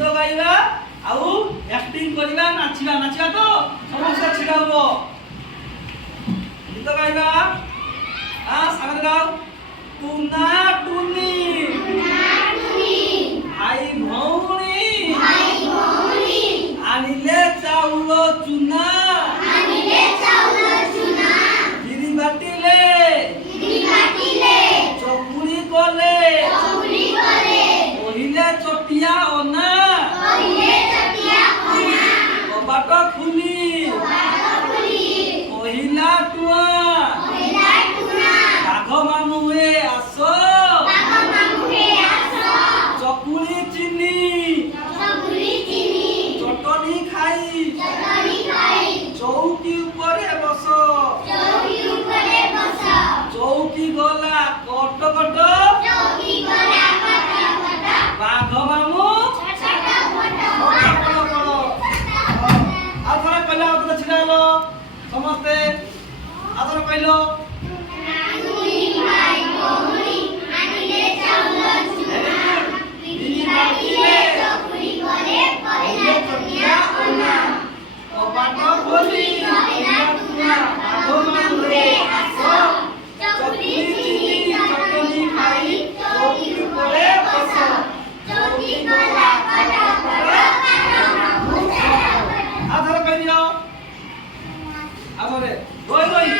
गीत गाइबा आउ एक्टिंग करिबा नाचिबा नाचिबा तो समस्त छिड़ा हो गीत गाइबा सागर गाओ टुना टुनी भाई भौणी आनिले चाउल चुना गिरी बाटिले चकुरी कले ओहिले चटिया ओना कबाट खुली ओहिला टुआ बाघ मामुए आस चकुरी चिनी चटनी खाई चौकी उपरे बस चौकी गला कट कट बाघ मामू आथरे पहले आउत छिड़ालो समस्ते आथरे पहलो आथरे